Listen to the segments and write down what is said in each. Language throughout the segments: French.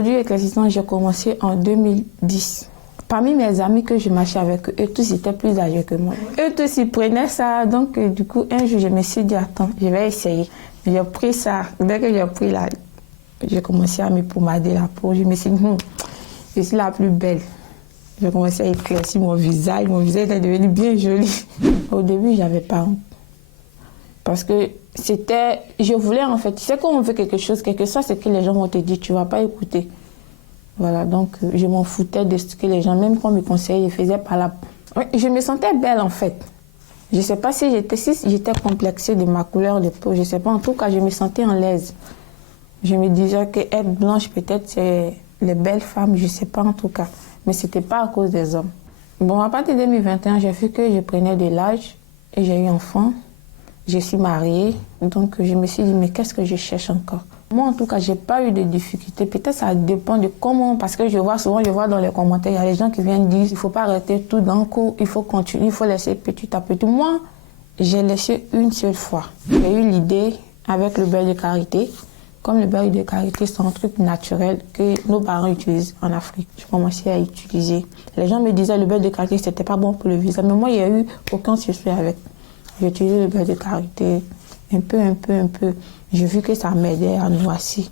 produit éclaircissant, j'ai commencé en 2010. Parmi mes amis que je marchais avec, eux tous étaient plus âgés que moi. Eux tous ils prenaient ça, donc du coup un jour je me suis dit attends, je vais essayer. J'ai pris ça, dès que j'ai pris là, j'ai commencé à me pommader la peau. Je me suis dit je suis la plus belle. J'ai commencé à éclaircir mon visage était devenu bien joli. Au début j'avais pas honte. Parce que je voulais en fait, tu sais quand on veut quelque chose, quelque chose c'est que les gens vont te dire, tu vas pas écouter. Voilà, donc je m'en foutais de ce que les gens, même quand on me conseillait, ils faisaient pas la... Je me sentais belle en fait. Je sais pas si j'étais complexée de ma couleur de peau, je sais pas, en tout cas je me sentais en l'aise. Je me disais qu'être blanche peut-être c'est les belles femmes, je sais pas en tout cas. Mais c'était pas à cause des hommes. Bon, à partir de 2021, j'ai vu que je prenais de l'âge et j'ai eu enfant. Je suis mariée, donc je me suis dit, mais qu'est-ce que je cherche encore? Moi, en tout cas, je n'ai pas eu de difficultés. Peut-être ça dépend de comment, parce que je vois dans les commentaires, il y a des gens qui viennent dire, il ne faut pas arrêter tout d'un coup, il faut continuer, il faut laisser petit à petit. Moi, j'ai laissé une seule fois. J'ai eu l'idée avec le beurre de karité. Comme le beurre de karité, c'est un truc naturel que nos parents utilisent en Afrique. Je commençais à utiliser. Les gens me disaient, le beurre de karité, ce n'était pas bon pour le visage. Mais moi, il n'y a eu aucun souci avec. J'ai utilisé le beurre de karité, un peu. J'ai vu que ça m'aidait à noircir.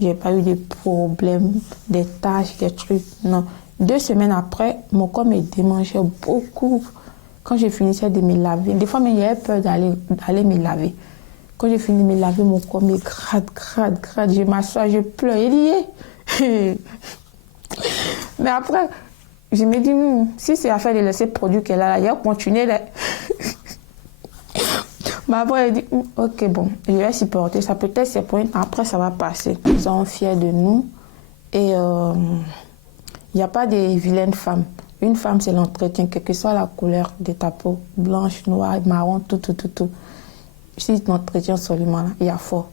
Je n'ai pas eu de problèmes, des taches, des trucs, non. 2 semaines après, mon corps me démangeait beaucoup. Quand je finissais de me laver, des fois, mais j'avais peur d'aller me laver. Quand j'ai fini de me laver, mon corps me gratte. Je m'assois, je pleure. Il y est. Mais après, je me dis, si c'est affaire de laisser le produit qu'elle a là, il va continuer. Mais après, elle dit, ok, bon, je vais supporter ça. Peut-être c'est pour une temps, après ça va passer. Ils sont fiers de nous. Et il n'y a pas de vilaines femmes. Une femme, c'est l'entretien, quelle que soit la couleur de ta peau, blanche, noire, marron, tout. Si l'entretien seulement, là, il y a fort.